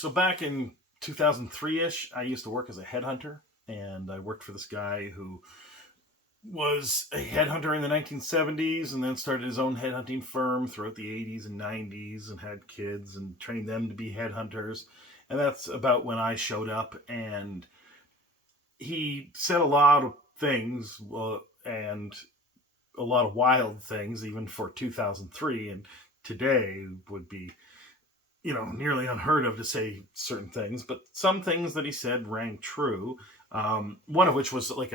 So back in 2003-ish, I used to work as a headhunter, and I worked for this guy who was a headhunter in the 1970s and then started his own headhunting firm throughout the 80s and 90s and had kids and trained them to be headhunters. And that's about when I showed up, and he said a lot of things, and a lot of wild things, even for 2003, and today would be nearly unheard of to say certain things, but some things that he said rang true. One of which was like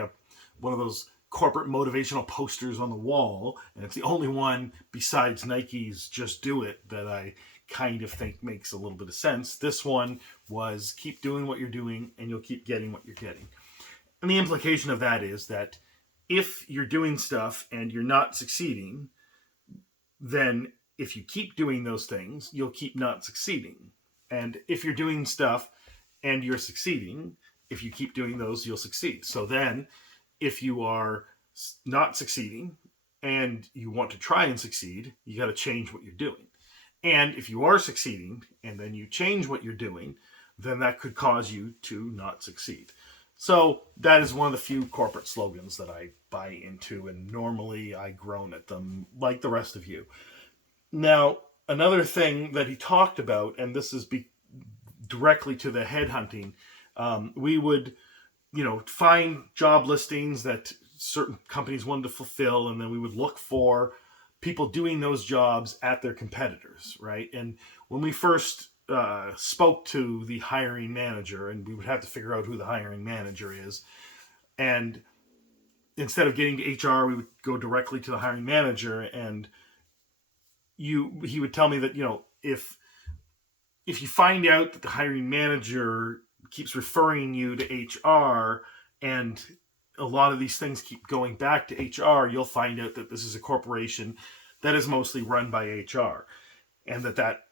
one of those corporate motivational posters on the wall, and it's the only one besides Nike's "Just Do It" that I kind of think makes a little bit of sense. This one was, keep doing what you're doing and you'll keep getting what you're getting. And the implication of that is that if you're doing stuff and you're not succeeding, then if you keep doing those things, you'll keep not succeeding. And if you're doing stuff and you're succeeding, if you keep doing those, you'll succeed. So then, if you are not succeeding and you want to try and succeed, you got to change what you're doing. And if you are succeeding and then you change what you're doing, then that could cause you to not succeed. So that is one of the few corporate slogans that I buy into, and normally I groan at them like the rest of you. Now, another thing that he talked about, and this is directly to the headhunting, we would, find job listings that certain companies wanted to fulfill, and then we would look for people doing those jobs at their competitors, right? And when we first spoke to the hiring manager, and we would have to figure out who the hiring manager is, and instead of getting to HR, we would go directly to the hiring manager, and he would tell me that, if you find out that the hiring manager keeps referring you to HR, and a lot of these things keep going back to HR, you'll find out that this is a corporation that is mostly run by HR, and that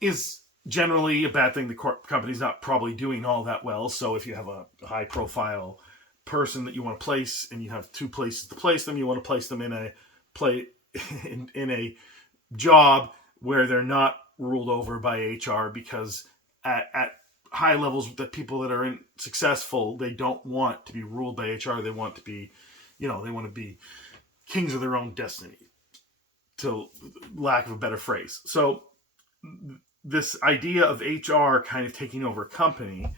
is generally a bad thing. The company's not probably doing all that well. So if you have a high profile person that you want to place, and you have two places to place them, you want to place them in a job where they're not ruled over by HR, because at high levels, the people that are successful, they don't want to be ruled by HR. They want to be, they want to be kings of their own destiny, to lack of a better phrase. So this idea of HR kind of taking over a company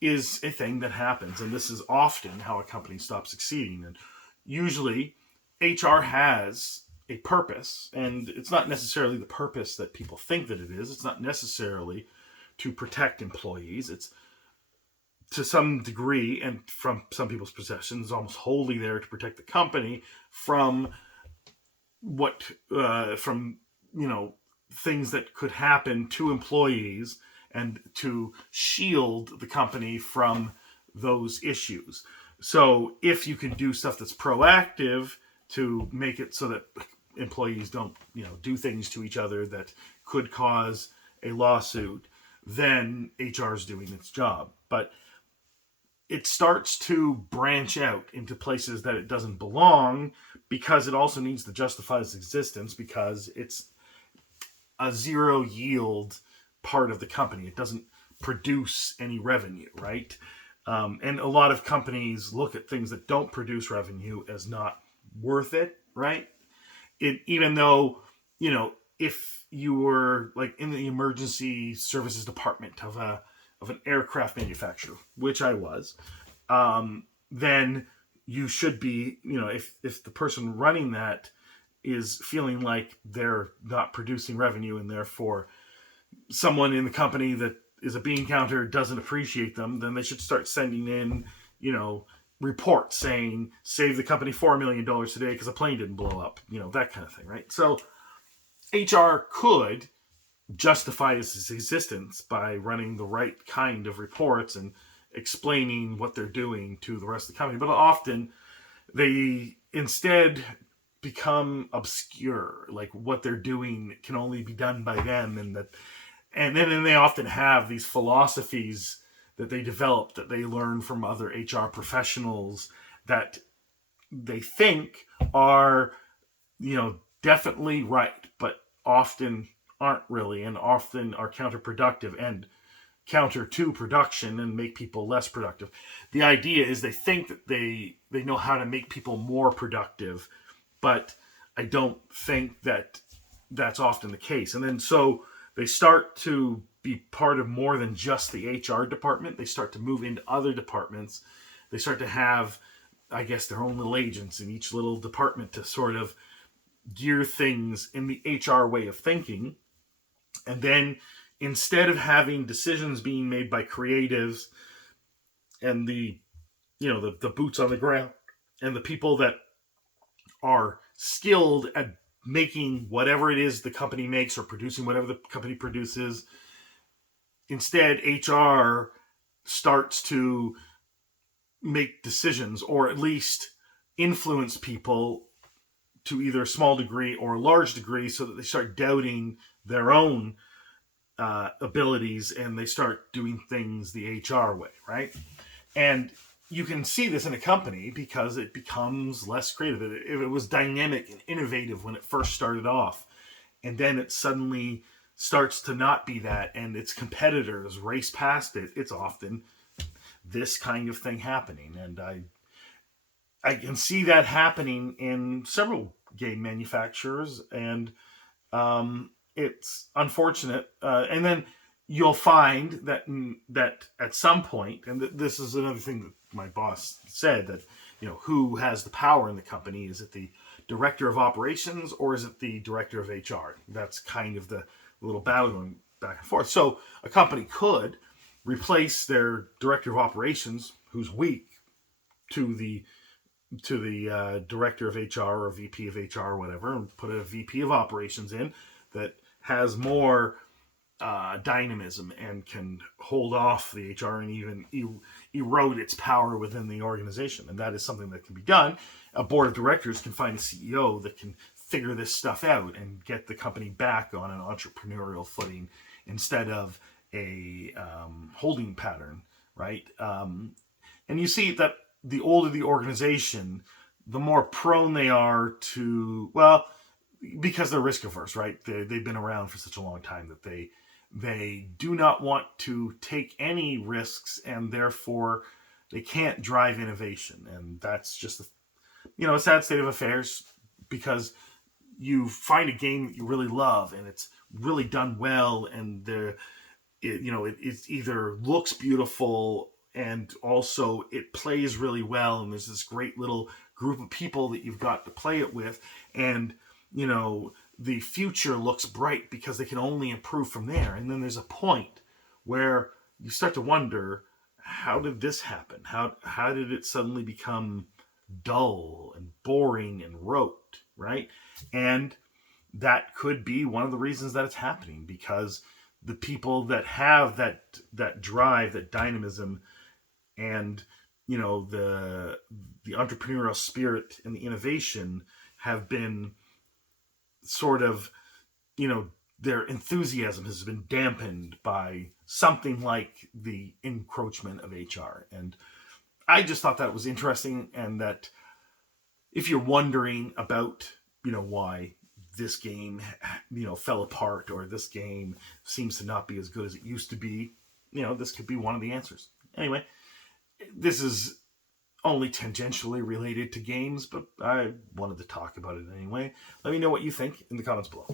is a thing that happens, and this is often how a company stops succeeding. And usually HR has a purpose, and it's not necessarily the purpose that people think that it is. It's not necessarily to protect employees. It's, to some degree, and from some people's perceptions, almost wholly there to protect the company from things that could happen to employees, and to shield the company from those issues. So if you can do stuff that's proactive to make it so that employees don't, do things to each other that could cause a lawsuit, then HR is doing its job. But it starts to branch out into places that it doesn't belong, because it also needs to justify its existence, because it's a zero yield part of the company. It doesn't produce any revenue, right? And a lot of companies look at things that don't produce revenue as not worth it, right? Even though, if you were like in the emergency services department of an aircraft manufacturer, which I was, then you should be, if the person running that is feeling like they're not producing revenue, and therefore someone in the company that is a bean counter doesn't appreciate them, then they should start sending in, reports saying, save the company $4 million today because a plane didn't blow up, that kind of thing, right? So HR could justify its existence by running the right kind of reports and explaining what they're doing to the rest of the company. But often they instead become obscure, like what they're doing can only be done by them, and then they often have these philosophies that they develop, that they learn from other HR professionals, that they think are, definitely right, but often aren't really, and often are counterproductive. And counter to production and make people less productive. The idea is they think that they know how to make people more productive, but I don't think that that's often the case. And then so they start to be part of more than just the HR department. They start to move into other departments. They start to have, I guess, their own little agents in each little department to sort of gear things in the HR way of thinking. And then instead of having decisions being made by creatives and the boots on the ground and the people that are skilled at making whatever it is the company makes or producing whatever the company produces, instead HR starts to make decisions, or at least influence people to either a small degree or a large degree, so that they start doubting their own abilities and they start doing things the HR way, right? And you can see this in a company because it becomes less creative. It was dynamic and innovative when it first started off, and then it suddenly starts to not be that, and its competitors race past it. It's often this kind of thing happening, and I can see that happening in several game manufacturers, and it's unfortunate. And then you'll find that at some point, and this is another thing that my boss said, that who has the power in the company? Is it the director of operations or is it the director of HR? That's kind of the little battle going back and forth. So a company could replace their director of operations, who's weak, to the director of HR or VP of HR or whatever, and put a VP of operations in that has more dynamism and can hold off the HR and even erode its power within the organization. And that is something that can be done. A board of directors can find a CEO that can figure this stuff out and get the company back on an entrepreneurial footing instead of a holding pattern, right? And you see that the older the organization, the more prone they are to, well, because they're risk averse, right? They've been around for such a long time that they do not want to take any risks, and therefore they can't drive innovation. And that's just a sad state of affairs, because you find a game that you really love and it's really done well, and it either looks beautiful and also it plays really well, and there's this great little group of people that you've got to play it with, and the future looks bright because they can only improve from there. And then there's a point where you start to wonder, how did this happen? How did it suddenly become dull and boring and rote, right? And that could be one of the reasons that it's happening, because the people that have that drive, that dynamism, and the entrepreneurial spirit and the innovation have been sort of, their enthusiasm has been dampened by something like the encroachment of HR. And I just thought that was interesting, and that if you're wondering about, why this game, fell apart, or this game seems to not be as good as it used to be, this could be one of the answers. Anyway, this is only tangentially related to games, but I wanted to talk about it anyway. Let me know what you think in the comments below.